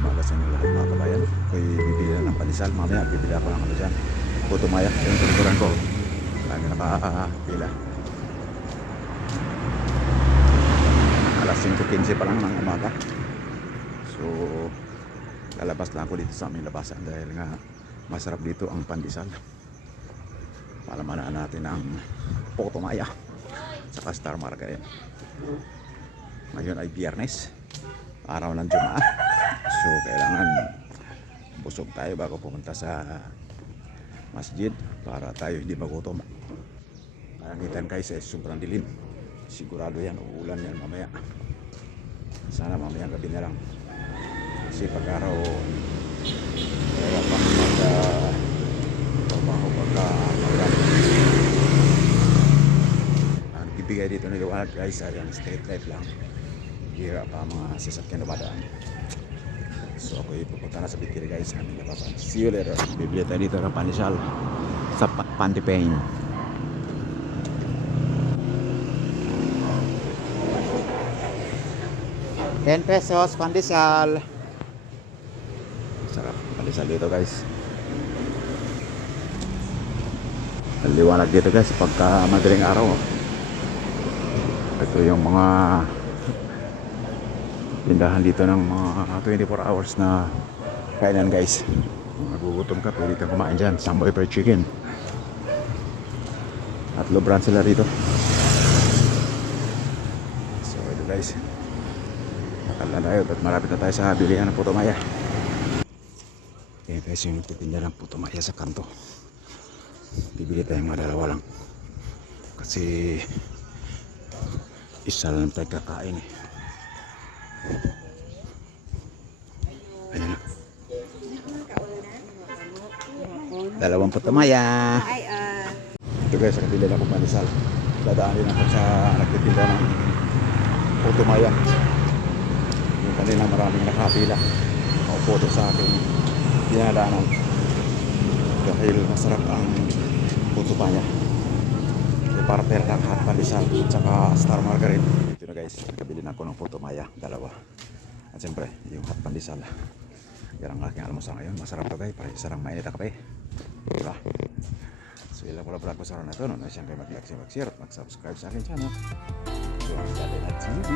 Umaga sa inyo lahat mga kabayan. Ako'y bibili na ng pandesal. Mamaya bibili ako ng ano dyan, putumaya. Yung turuturan ko, lagi nakapila. Alas 5:15 pa lang ng umaga. So lalabas lang ako dito sa aming labasan dahil nga masarap dito ang pandesal. Palamanaan natin ang putumaya saka Star Margarine. Ngayon ay Biyernes, araw ng Jumaa. So kailangan busog tayo bago pumunta sa masjid para tayo hindi magutom. Kalangitan guys ay sobrang dilim. Sigurado yan, uulan yan mamaya. Sana mamaya gabi na lang. Kasi pag-araw kaya pang trabaho pagka maulan. Ang bibigay dito na liwanag guys ay ang street light lang. Hira pa mga sasakyan na badaan. So ako ipupunta na sa Bikiri guys, aming labasan. See you later. Bibili tayo dito ng pandesal sa Pantipain. ₱10 pandesal. Sarap pandesal dito guys. Ang liwanag dito guys pagka madaling araw. Ito yung mga tindahan dito ng mga 24 hours na kainan guys. Magugutom ka, pwede kang kumain dyan. Samboy fried chicken. At brand sila rito. So ito guys, nakala tayo at malapit na tayo sa bilihan ng putumaya. Okay guys, yung nagtitinda ng putumaya sa kanto. Bibili tayong madalawa lang kasi isa lang tayo kakain eh. Ayan na. Dalawang putumaya. Ito guys, nakabili na akong pandesal. Dadaanin ako sa nagtitinda ng putumaya. Yung kanina maraming nakapila. Nakaupo doon sa aking dinadaanan. Dahil masarap ang putumaya. Para pera lang hot pandesal at saka Star Margarine. Ito na guys, nakabili na ako ng putumaya, dalawa. At siyempre, yung hot pandesal. Yan ang aking almusal ngayon. Masarap to guys, para sarang mainit na kape. Diba? So ilang ko vlog ko sa araw na ito. No? Siyempre mag-like, mag-share at mag-subscribe sa akin channel. So ang Daddy na TV.